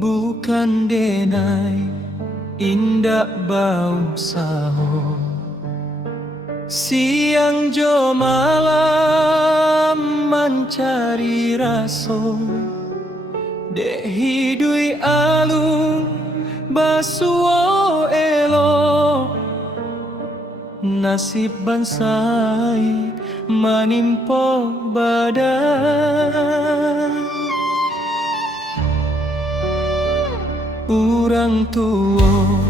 bukan denai indak bau saho. Siang jo malam mencari raso, dek hidui alung basuo elo. Nasib bansai manimpo badan, urang tua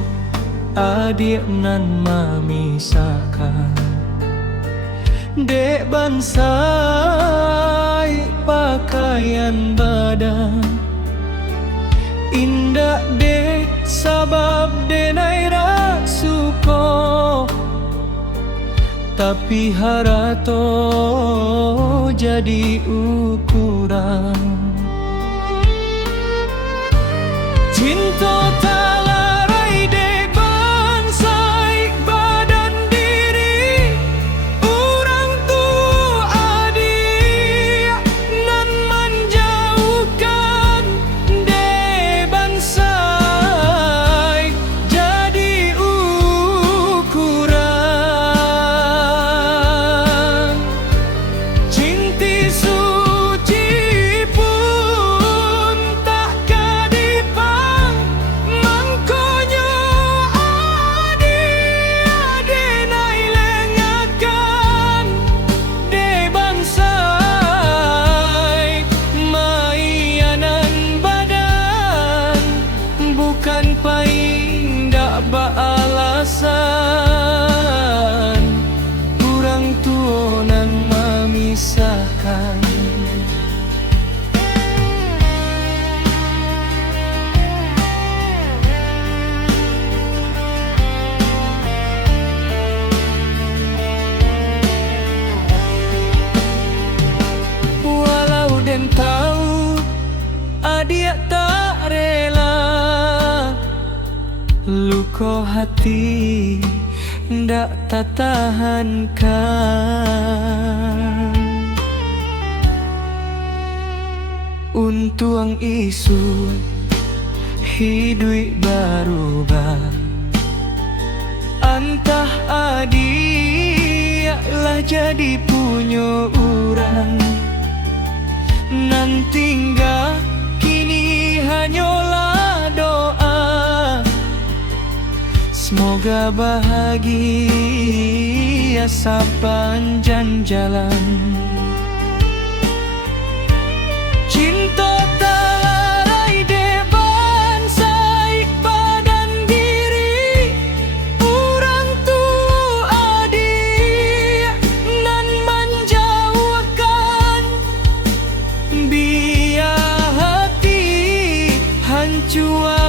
adik nan memisahkan. Dek bansai pakaian badan, indah dek sabab denai rasuko. Tapi harato jadi ukuran. Cinta talarai dek bansai badan diri, urang tu adik nan menjauhkan. Dek bansai jadi ukuran. Cinti suci pun tak kadipang, mangkonyo adik nai lengakan. Dek bansai maianan badan, bukan paindak baalasan. Urang tua nan memisahkan. Walau den tahu adik tak rela, luka hati ndak tertahankan. Untuang isu hidui berubah, antah adik lah jadi punya orang. Nan tinggal kini hanyalah doa, semoga bahagia sepanjang jalan. Cinta talarai dek bansai badan diri, urang tu adik nan menjauhkan. Biar hati hancur